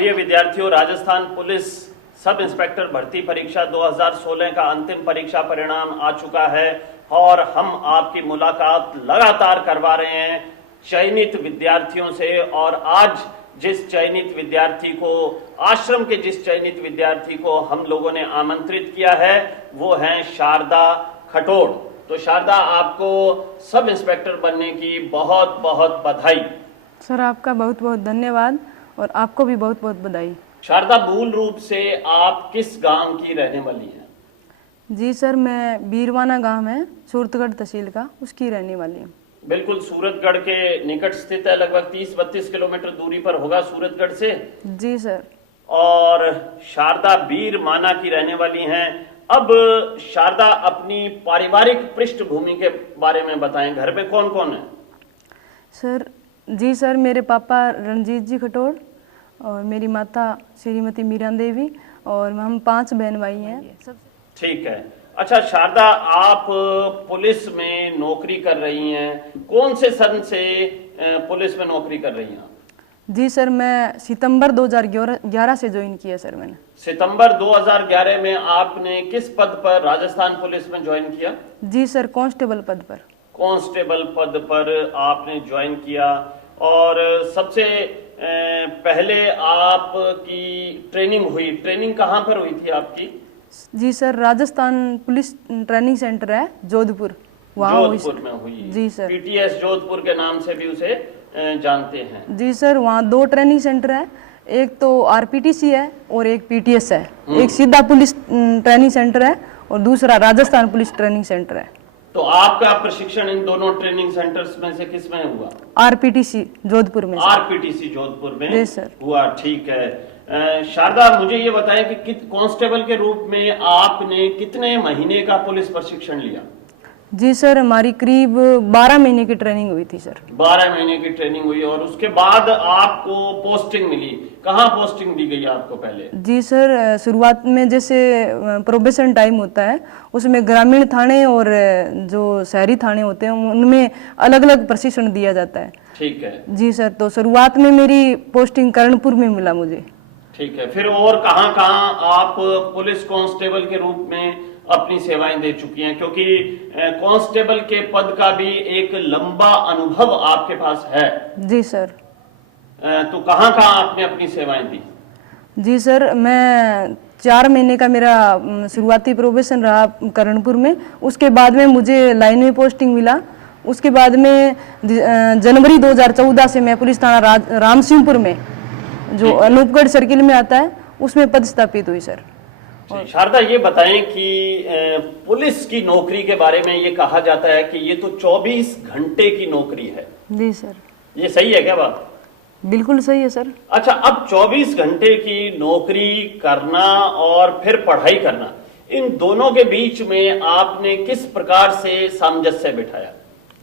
प्रिय विद्यार्थियों, Rajasthan police sub inspector भर्ती परीक्षा 2016 का अंतिम परीक्षा परिणाम आ चुका है और हम आपकी मुलाकात लगातार करवा रहे हैं चयनित विद्यार्थियों से। और आज जिस चयनित विद्यार्थी को, आश्रम के जिस चयनित विद्यार्थी को हम लोगों ने आमंत्रित किया है वो हैं शारदा खटोड़। तो शारदा, आपको सब इंस्पेक्टर बनने की बहुत बहुत बधाई। सर, आपका बहुत बहुत धन्यवाद और आपको भी बहुत बहुत बधाई। शारदा, मूल रूप से आप किस गांव की रहने वाली हैं? जी सर, मैं बीरवाना गांव है सूरतगढ़ तहसील का, उसकी रहने वाली हूँ। बिल्कुल सूरतगढ़ के निकट स्थित है, लगभग 30-32 किलोमीटर दूरी पर होगा सूरतगढ़ से। जी सर। और शारदा बीरमाना की रहने वाली हैं। अब शारदा, अपनी पारिवारिक पृष्ठभूमि के बारे में बताएं, घर पे कौन कौन है? सर जी सर, मेरे पापा रणजीत जी खटोड़ और मेरी माता श्रीमती मीरा देवी और हम 5 बहन भाई हैं। ठीक है। अच्छा शारदा, आप पुलिस में नौकरी कर रही हैं, कौन से सन से पुलिस में नौकरी कर रही हैं? जी सर, मैं सितंबर 2011 से ज्वाइन किया सर मैंने। सितंबर 2011 में आपने किस पद पर राजस्थान पुलिस में ज्वाइन किया? जी सर, कांस्टेबल पद पर। कांस्टेबल पद पर आपने ज्वाइन किया। और सबसे पहले आपकी ट्रेनिंग हुई, ट्रेनिंग कहाँ पर हुई थी आपकी? जी sir, Rajasthan police training centre है जोधपुर, वहाँ जोधपुर में हुई। जी सर। पीटीएस जोधपुर के नाम से भी उसे जानते हैं। जी सर, वहाँ 2 ट्रेनिंग सेंटर है, एक तो आरपीटीसी है और एक पीटीएस है। एक सीधा पुलिस ट्रेनिंग सेंटर है और दूसरा राजस्थान पुलिस ट्रेनिंग सेंटर है। तो आपका प्रशिक्षण इन दोनों ट्रेनिंग सेंटर्स में से किस में हुआ? आरपीटीसी जोधपुर में। आरपीटीसी जोधपुर में जी सर हुआ। ठीक है। शारदा, मुझे ये बताएं कि कांस्टेबल के रूप में आपने कितने महीने का पुलिस प्रशिक्षण लिया? जी सर, हमारी करीब 12 महीने की ट्रेनिंग हुई थी सर। 12 महीने की ट्रेनिंग हुई और उसके बाद आपको पोस्टिंग मिली। कहाँ पोस्टिंग दी गई आपको पहले? जी सर, शुरुआत में जैसे प्रोबेशन टाइम होता है उसमें ग्रामीण थाने और जो शहरी थाने होते हैं उनमें अलग अलग प्रशिक्षण दिया जाता है। ठीक है। जी सर, तो शुरुआत में मेरी पोस्टिंग कर्णपुर में मिला मुझे। ठीक है। फिर और कहाँ कहाँ आप पुलिस कांस्टेबल के रूप में अपनी सेवाएं दे चुकी हैं? क्योंकि कांस्टेबल के पद का भी एक लंबा अनुभव आपके पास है। जी सर। तो कहाँ कहाँ आपने अपनी सेवाएं दी? जी सर, मैं 4 महीने का मेरा शुरुआती प्रोबेशन रहा कर्णपुर में। उसके बाद में मुझे लाइन में पोस्टिंग मिला। उसके बाद में जनवरी 2014 से मैं पुलिस थाना रामसिंहपुर में, जो अनूपगढ़ सर्किल में आता है, उसमें पदस्थापित हुई सर। शारदा, ये बताएं कि पुलिस की नौकरी के बारे में ये कहा जाता है कि ये तो 24 घंटे की नौकरी है। जी सर। ये सही है क्या बात? बिल्कुल सही है सर। अच्छा, अब 24 घंटे की नौकरी करना और फिर पढ़ाई करना, इन दोनों के बीच में आपने किस प्रकार से सामंजस्य बिठाया?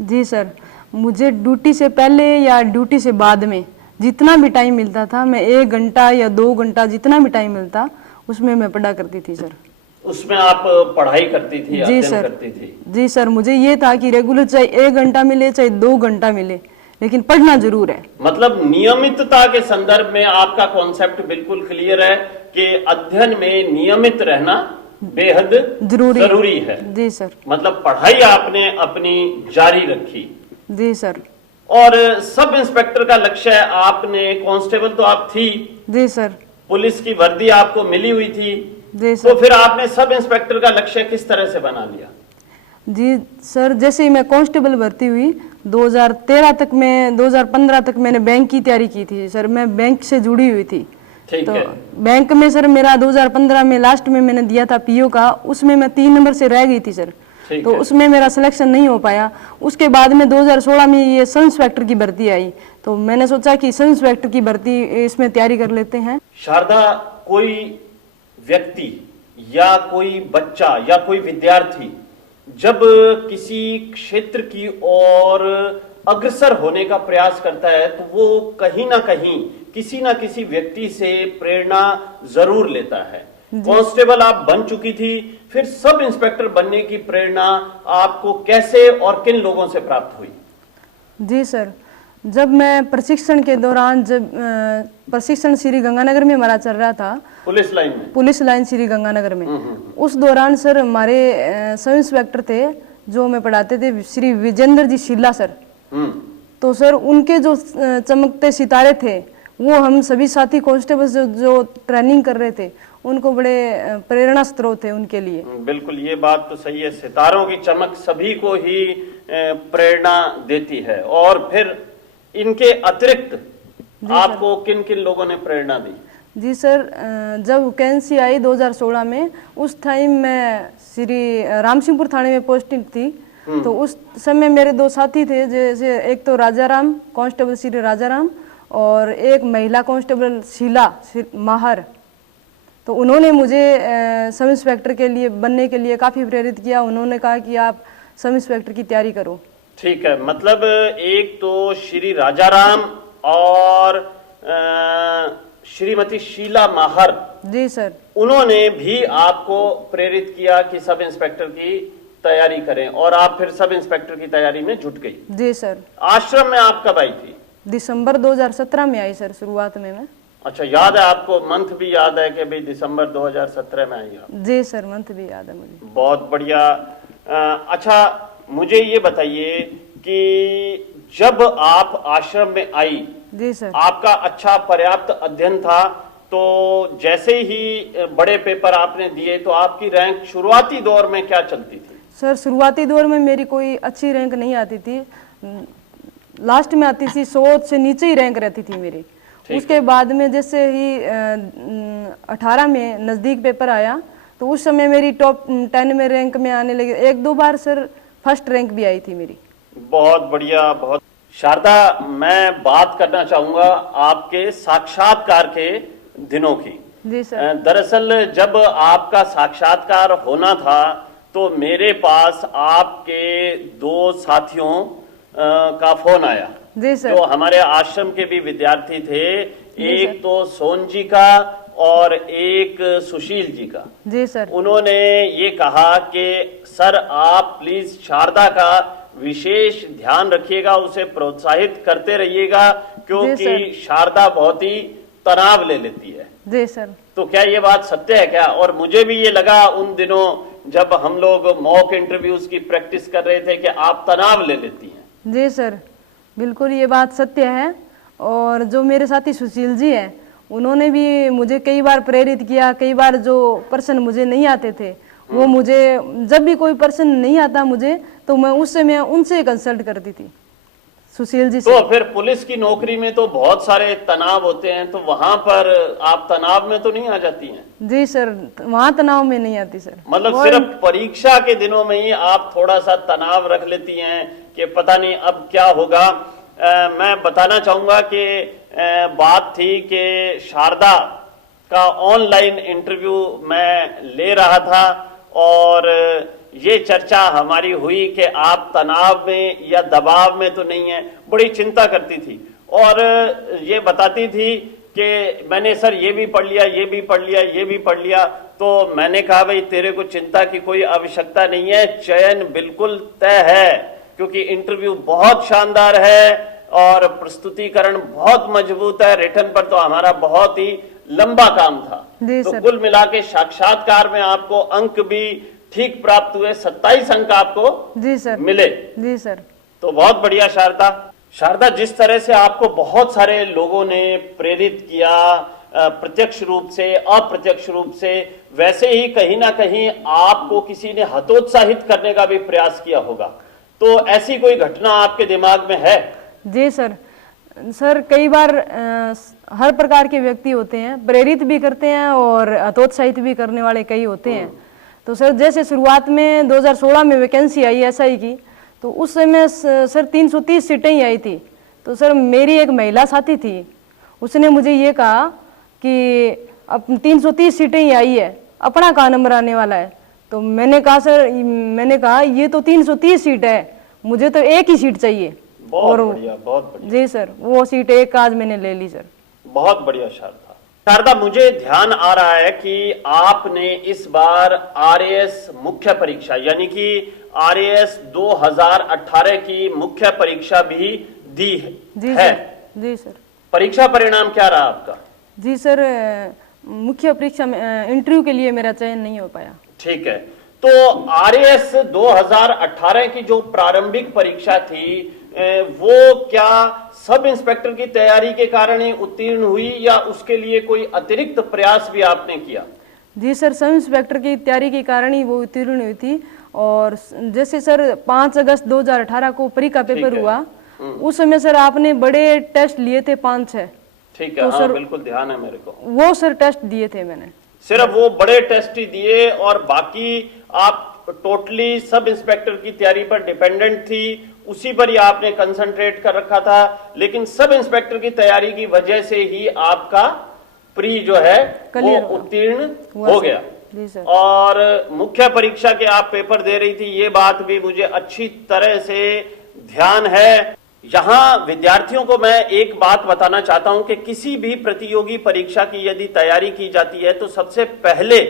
जी सर, मुझे ड्यूटी से पहले या ड्यूटी से बाद में जितना भी टाइम मिलता था, मैं 1 घंटा या 2 घंटा जितना भी टाइम मिलता उसमें मैं पढ़ा करती थी सर। उसमें आप पढ़ाई करती थी? जी सर। करती थी? जी सर, मुझे ये था कि रेगुलर चाहे 1 घंटा मिले चाहे 2 घंटा मिले, लेकिन पढ़ना जरूर है। मतलब नियमितता के संदर्भ में आपका कॉन्सेप्ट बिल्कुल क्लियर है कि अध्ययन में नियमित रहना बेहद जरूरी है। जी सर। मतलब पढ़ाई आपने अपनी जारी रखी? जी सर। और सब इंस्पेक्टर का लक्ष्य है, आपने कांस्टेबल तो आप थी? जी सर। पुलिस की वर्दी आपको मिली हुई थी? जी सर। तो फिर आपने सब इंस्पेक्टर का लक्ष्य किस तरह से बना लिया? जी सर, जैसे ही मैं कांस्टेबल भर्ती हुई 2013 तक में 2015 तक मैंने बैंक की तैयारी की थी सर। मैं बैंक से जुड़ी हुई थी। ठीक तो है। बैंक में सर मेरा 2015 में लास्ट में मैंने दिया था पीओ का, उसमें मैं 3 नंबर से रह गई थी सर। तो उसमें मेरा सिलेक्शन नहीं हो पाया। उसके बाद में 2016 में ये सब इंस्पेक्टर की भर्ती आई, तो मैंने सोचा कि सब इंस्पेक्टर की भर्ती इसमें तैयारी कर लेते हैं। शारदा, कोई व्यक्ति या कोई बच्चा या कोई विद्यार्थी जब किसी क्षेत्र की ओर अग्रसर होने का प्रयास करता है तो वो कहीं ना कहीं किसी ना किसी व्यक्ति से प्रेरणा जरूर लेता है। कांस्टेबल आप बन चुकी थी, फिर सब इंस्पेक्टर बनने की प्रेरणा आपको कैसे और किन लोगों से प्राप्त हुई? जी सर, जब मैं प्रशिक्षण के दौरान जब प्रशिक्षण श्री गंगानगर में हमारा चल रहा था, पुलिस लाइन में, पुलिस लाइन श्री गंगानगर में, उस दौरान सर हमारे सब इंस्पेक्टर थे जो हमें पढ़ाते थे, श्री विजेंद्र जी शीला सर। तो सर उनके जो चमकते सितारे थे वो हम सभी साथी कांस्टेबल जो ट्रेनिंग कर रहे थे उनको बड़े प्रेरणा स्रोत थे उनके लिए। बिल्कुल, ये बात तो सही है। सितारों की चमक सभी को ही प्रेरणा देती है। और फिर इनके अतिरिक्त आपको किन किन लोगों ने प्रेरणा दी? जी सर, जब वैकेंसी आई 2016 में, उस टाइम मैं श्री रामसिंहपुर थाने में पोस्टिंग थी। तो उस समय मेरे दो साथी थे, जैसे एक तो राजाराम, कांस्टेबल श्री राजाराम, और एक महिला कांस्टेबल शीला माहर। तो उन्होंने मुझे सब इंस्पेक्टर के लिए बनने के लिए काफ़ी प्रेरित किया। उन्होंने कहा कि आप सब इंस्पेक्टर की तैयारी करो। ठीक है, मतलब एक तो श्री राजाराम और श्रीमती शीला माहर, जी सर, उन्होंने भी आपको प्रेरित किया कि सब इंस्पेक्टर की तैयारी करें और आप फिर सब इंस्पेक्टर की तैयारी में जुट गई। जी सर। आश्रम में आप कब आई थी? दिसंबर 2017 में आई सर, शुरुआत में मैं। अच्छा, याद है आपको? मंथ भी याद है कि भाई दिसंबर 2017 में आई आप? जी सर, मंथ भी याद है मुझे। बहुत बढ़िया। अच्छा, मुझे ये बताइए कि जब आप आश्रम में आई, जी सर, आपका अच्छा पर्याप्त अध्ययन था, तो जैसे ही बड़े पेपर आपने दिए तो आपकी रैंक शुरुआती दौर में क्या चलती थी? सर शुरुआती दौर में मेरी कोई अच्छी रैंक नहीं आती थी, लास्ट में आती थी, 100 से नीचे ही रैंक रहती थी मेरी। उसके बाद में जैसे ही 18 में नज़दीक पेपर आया तो उस समय मेरी टॉप 10 में रैंक में आने लगी। एक दो बार सर फर्स्ट रैंक भी आई थी मेरी। बहुत बढ़िया, बहुत। शारदा, मैं बात करना चाहूंगा आपके साक्षात्कार के दिनों की। जी सर। दरअसल जब आपका साक्षात्कार होना था तो मेरे पास आपके दो साथियों का फोन आया। जी सर। जो हमारे आश्रम के भी विद्यार्थी थे, एक तो सोन जी का और एक सुशील जी का। जी सर। उन्होंने ये कहा कि सर आप प्लीज शारदा का विशेष ध्यान रखिएगा, उसे प्रोत्साहित करते रहिएगा, क्योंकि शारदा बहुत ही तनाव ले लेती है। जी सर। तो क्या ये बात सत्य है क्या? और मुझे भी ये लगा उन दिनों जब हम लोग मॉक इंटरव्यूज की प्रैक्टिस कर रहे थे कि आप तनाव ले लेती हैं। जी सर, बिल्कुल ये बात सत्य है। और जो मेरे साथी सुशील जी हैं, उन्होंने भी मुझे कई बार प्रेरित किया। कई बार जो प्रश्न मुझे नहीं आते थे वो मुझे, जब भी कोई प्रश्न नहीं आता मुझे, तो मैं उस समय उनसे कंसल्ट करती थी, सुशील जी से। तो फिर पुलिस की नौकरी में तो बहुत सारे तनाव होते हैं, तो वहां पर आप तनाव में तो नहीं आ जाती हैं? जी सर, वहाँ तनाव में नहीं आती सर। मतलब सिर्फ परीक्षा के दिनों में ही आप थोड़ा सा तनाव रख लेती हैं कि पता नहीं अब क्या होगा। मैं बताना चाहूंगा कि बात थी कि शारदा का ऑनलाइन इंटरव्यू मैं ले रहा था और ये चर्चा हमारी हुई कि आप तनाव में या दबाव में तो नहीं है। बड़ी चिंता करती थी और ये बताती थी कि मैंने सर ये भी पढ़ लिया, ये भी पढ़ लिया, ये भी पढ़ लिया। तो मैंने कहा भाई तेरे को चिंता की कोई आवश्यकता नहीं है, चयन बिल्कुल तय है, क्योंकि इंटरव्यू बहुत शानदार है और प्रस्तुतिकरण बहुत मजबूत है। रिटर्न पर तो हमारा बहुत ही लंबा काम था। तो कुल मिला के साक्षात्कार में आपको अंक भी ठीक प्राप्त हुए, 27 अंक आपको जी सर मिले। जी सर। तो बहुत बढ़िया शारदा, जिस तरह से आपको बहुत सारे लोगों ने प्रेरित किया, प्रत्यक्ष रूप से अप्रत्यक्ष रूप से, वैसे ही कहीं ना कहीं आपको किसी ने हतोत्साहित करने का भी प्रयास किया होगा। तो ऐसी कोई घटना आपके दिमाग में है? जी सर। सर कई बार हर प्रकार के व्यक्ति होते हैं, प्रेरित भी करते हैं और हतोत्साहित भी करने वाले कई होते हैं। तो सर जैसे शुरुआत में 2016 में वैकेंसी आई एसआई की, तो उस समय सर 330 सीटें ही आई थी। तो सर मेरी एक महिला साथी थी, उसने मुझे ये कहा कि अब 330 सीटें ही आई है, अपना कहाँ नंबर आने वाला है। तो मैंने कहा सर, मैंने कहा ये तो 330 सीट है, मुझे तो एक ही सीट चाहिए। बहुत बढ़िया, बहुत बढ़िया। जी सर, वो सीट एक आज मैंने ले ली सर। बहुत बढ़िया शारदा, मुझे ध्यान आ रहा है कि आपने इस बार आरएएस मुख्य परीक्षा यानी कि आरएएस 2018 की मुख्य परीक्षा भी दी जी है। सर। जी सर। परीक्षा परिणाम क्या रहा आपका? जी सर, मुख्य परीक्षा में इंटरव्यू के लिए मेरा चयन नहीं हो पाया। ठीक है, तो आरएएस 2018 की जो प्रारंभिक परीक्षा थी वो क्या सब इंस्पेक्टर की तैयारी के कारण ही उत्तीर्ण हुई या उसके लिए कोई अतिरिक्त प्रयास भी आपने किया? जी सर, सब इंस्पेक्टर की तैयारी के कारण ही वो उत्तीर्ण हुई थी। और जैसे सर 5 अगस्त 2018 को परी का पेपर हुआ, उस समय सर आपने बड़े टेस्ट लिए थे 5-6। ठीक है, तो हाँ सर बिल्कुल ध्यान है मेरे को। वो सर टेस्ट दिए थे मैंने। सिर्फ वो बड़े टेस्ट ही दिए और बाकी आप टोटली सब इंस्पेक्टर की तैयारी पर डिपेंडेंट थी, उसी पर ही आपने कंसंट्रेट कर रखा था। लेकिन सब इंस्पेक्टर की तैयारी की वजह से ही आपका प्री जो है वो उत्तीर्ण हो गया। जी सर। और मुख्य परीक्षा के आप पेपर दे रही थी, ये बात भी मुझे अच्छी तरह से ध्यान है। यहां विद्यार्थियों को मैं एक बात बताना चाहता हूं कि किसी भी प्रतियोगी परीक्षा की यदि तैयारी की जाती है तो सबसे पहले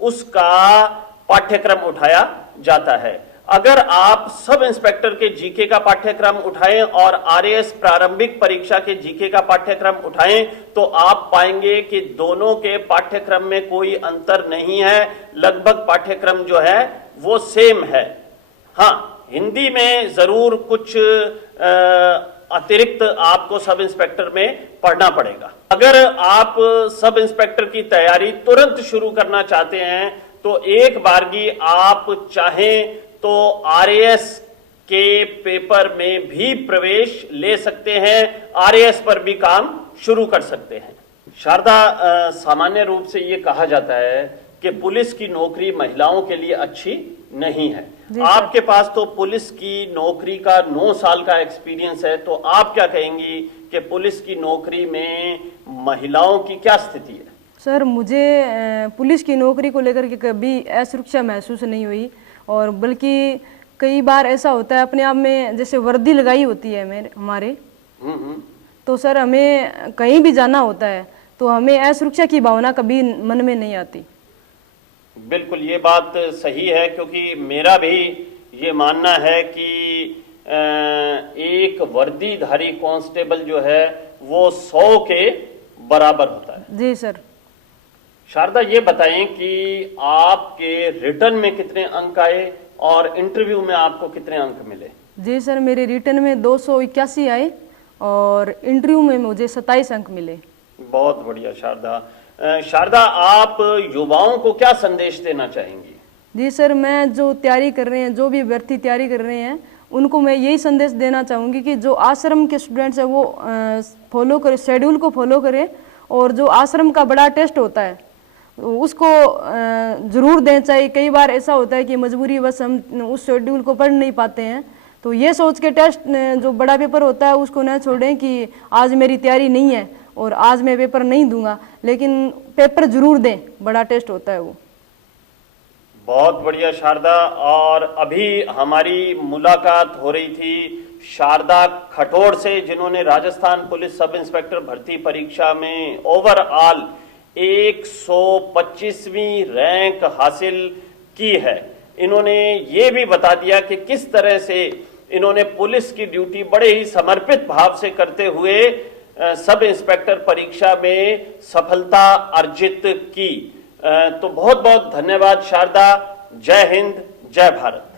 उसका पाठ्यक्रम उठाया जाता है। अगर आप सब इंस्पेक्टर के जीके का पाठ्यक्रम उठाएं और आरएएस प्रारंभिक परीक्षा के जीके का पाठ्यक्रम उठाएं तो आप पाएंगे कि दोनों के पाठ्यक्रम में कोई अंतर नहीं है, लगभग पाठ्यक्रम जो है वो सेम है। हाँ, हिंदी में जरूर कुछ अतिरिक्त आपको सब इंस्पेक्टर में पढ़ना पड़ेगा। अगर आप सब इंस्पेक्टर की तैयारी तुरंत शुरू करना चाहते हैं तो एक बारगी आप चाहें तो आरएएस के पेपर में भी प्रवेश ले सकते हैं, आरएएस पर भी काम शुरू कर सकते हैं। शारदा, सामान्य रूप से ये कहा जाता है कि पुलिस की नौकरी महिलाओं के लिए अच्छी नहीं है। आपके पास तो पुलिस की नौकरी का 9 साल का एक्सपीरियंस है, तो आप क्या कहेंगी कि पुलिस की नौकरी में महिलाओं की क्या स्थिति है? सर, मुझे पुलिस की नौकरी को लेकर के कभी असुरक्षा महसूस नहीं हुई, और बल्कि कई बार ऐसा होता है अपने आप में, जैसे वर्दी लगाई होती है हमारे, तो सर हमें कहीं भी जाना होता है तो हमें असुरक्षा की भावना कभी मन में नहीं आती। बिल्कुल ये बात सही है, क्योंकि मेरा भी ये मानना है कि एक वर्दीधारी कांस्टेबल जो है वो 100 के बराबर होता है। जी सर। शारदा, ये बताएं कि आपके रिटर्न में कितने अंक आए और इंटरव्यू में आपको कितने अंक मिले? जी सर, मेरे रिटर्न में 281 आए और इंटरव्यू में मुझे 27 अंक मिले। बहुत बढ़िया शारदा। शारदा, आप युवाओं को क्या संदेश देना चाहेंगी? जी सर, मैं जो तैयारी कर रहे हैं, जो भी अभ्यर्थी तैयारी कर रहे हैं, उनको मैं यही संदेश देना चाहूँगी कि जो आश्रम के स्टूडेंट्स हैं वो फॉलो करें, शेड्यूल को फॉलो करें, और जो आश्रम का बड़ा टेस्ट होता है उसको ज़रूर दें। चाहे कई बार ऐसा होता है कि मजबूरी बस हम उस शेड्यूल को पढ़ नहीं पाते हैं, तो ये सोच के टेस्ट जो बड़ा पेपर होता है उसको न छोड़ें कि आज मेरी तैयारी नहीं है और आज मैं पेपर नहीं दूंगा, लेकिन पेपर जरूर दें, बड़ा टेस्ट होता है वो। बहुत बढ़िया शारदा। और अभी हमारी मुलाकात हो रही थी शारदा खटोड़ से, जिन्होंने राजस्थान पुलिस सब इंस्पेक्टर भर्ती परीक्षा में ओवरऑल 125वीं रैंक हासिल की है। इन्होंने ये भी बता दिया कि किस तरह से इन्होंने पुलिस की ड्यूटी बड़े ही समर्पित भाव से करते हुए सब इंस्पेक्टर परीक्षा में सफलता अर्जित की। तो बहुत बहुत धन्यवाद शारदा। जय हिंद, जय भारत।